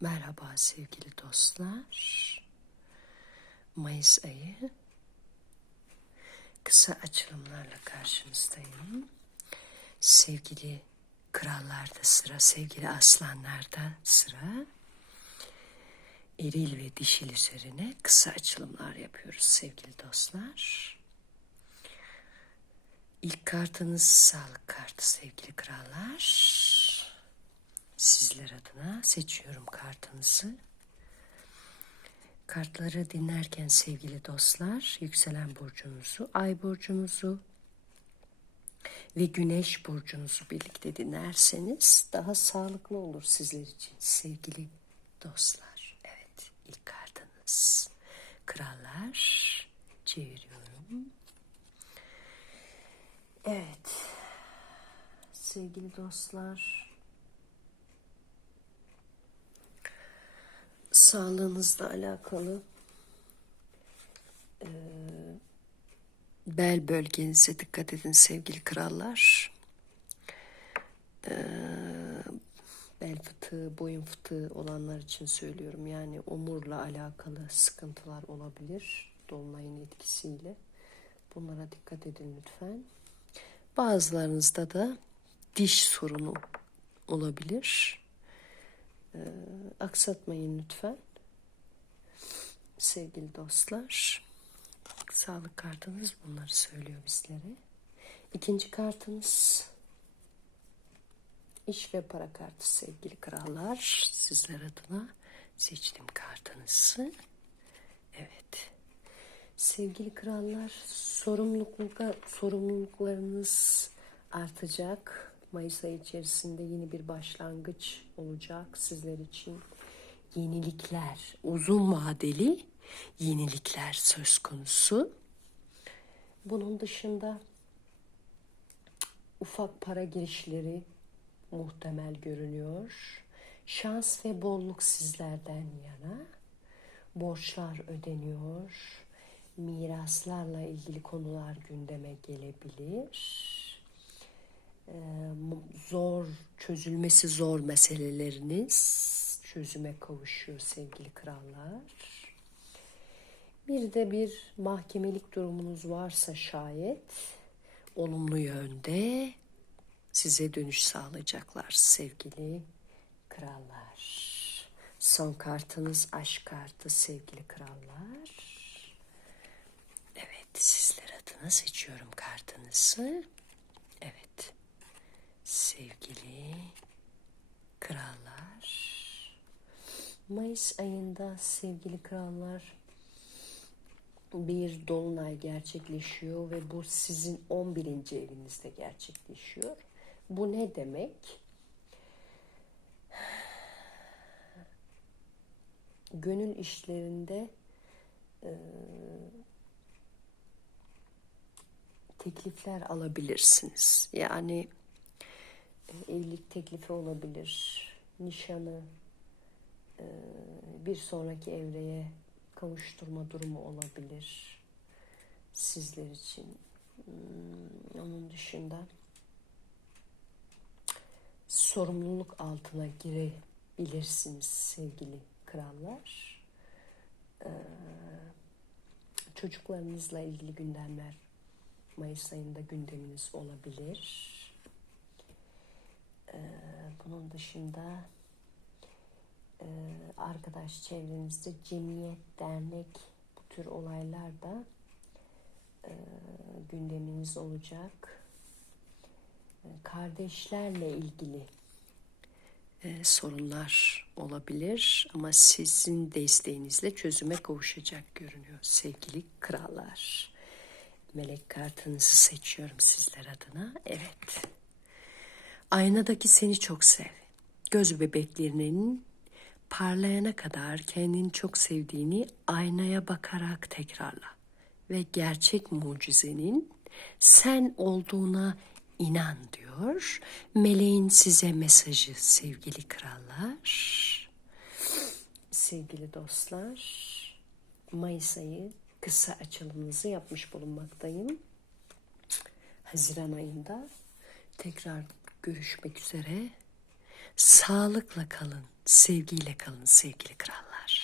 Merhaba sevgili dostlar. Mayıs ayı kısa açılımlarla karşınızdayım. Sevgili krallarda sıra, sevgili aslanlarda sıra. Eril ve dişil üzerine kısa açılımlar yapıyoruz sevgili dostlar. İlk kartınız sağlık kartı sevgili krallar. Seçiyorum kartınızı. Kartları dinlerken sevgili dostlar, yükselen burcunuzu, ay burcunuzu ve güneş burcunuzu birlikte dinlerseniz daha sağlıklı olur sizler için sevgili dostlar. Evet, ilk kartınız. Krallar çeviriyorum. Evet. Sevgili dostlar, sağlığınızla alakalı e, bel bölgenize dikkat edin sevgili krallar. E, bel fıtığı, boyun fıtığı olanlar için söylüyorum. Yani omurla alakalı sıkıntılar olabilir dolunayın etkisiyle. Bunlara dikkat edin lütfen. Bazılarınızda da diş sorunu olabilir. Ee, aksatmayın lütfen. Sevgili dostlar. Sağlık kartınız bunları söylüyor bizlere. İkinci kartınız iş ve para kartı sevgili krallar. Sizler adına seçtim kartınızı. Evet. Sevgili krallar, sorumlulukla, sorumluluklarınız artacak. Mayıs ayı içerisinde yeni bir başlangıç olacak sizler için. Yenilikler, uzun vadeli yenilikler söz konusu. Bunun dışında ufak para girişleri muhtemel görünüyor. Şans ve bolluk sizlerden yana. Borçlar ödeniyor. Miraslarla ilgili konular gündeme gelebilir zor çözülmesi zor meseleleriniz çözüme kavuşuyor sevgili krallar. Bir de bir mahkemelik durumunuz varsa şayet olumlu yönde size dönüş sağlayacaklar sevgili krallar. Son kartınız aşk kartı sevgili krallar. Evet sizler adına seçiyorum kartınızı. Sevgili krallar. Mayıs ayında sevgili krallar bir dolunay gerçekleşiyor ve bu sizin 11. evinizde gerçekleşiyor. Bu ne demek? Gönül işlerinde e, teklifler alabilirsiniz. Yani evlilik teklifi olabilir, nişanı, e, bir sonraki evreye kavuşturma durumu olabilir sizler için. Hmm, Onun dışında sorumluluk altına girebilirsiniz sevgili krallar. Ee, çocuklarınızla ilgili gündemler Mayıs ayında gündeminiz olabilir. Dışında e, arkadaş çevrenizde cemiyet, dernek bu tür olaylar da e, gündeminiz olacak. E, kardeşlerle ilgili e, sorunlar olabilir ama sizin desteğinizle çözüme kavuşacak görünüyor sevgili krallar. Melek kartınızı seçiyorum sizler adına. Evet. Aynadaki seni çok sev. Göz bebeklerinin parlayana kadar kendini çok sevdiğini aynaya bakarak tekrarla. Ve gerçek mucizenin sen olduğuna inan diyor. Meleğin size mesajı sevgili krallar. Sevgili dostlar, Mayıs ayı kısa açılımınızı yapmış bulunmaktayım. Haziran ayında tekrar görüşmek üzere. Sağlıkla kalın, sevgiyle kalın sevgili krallar.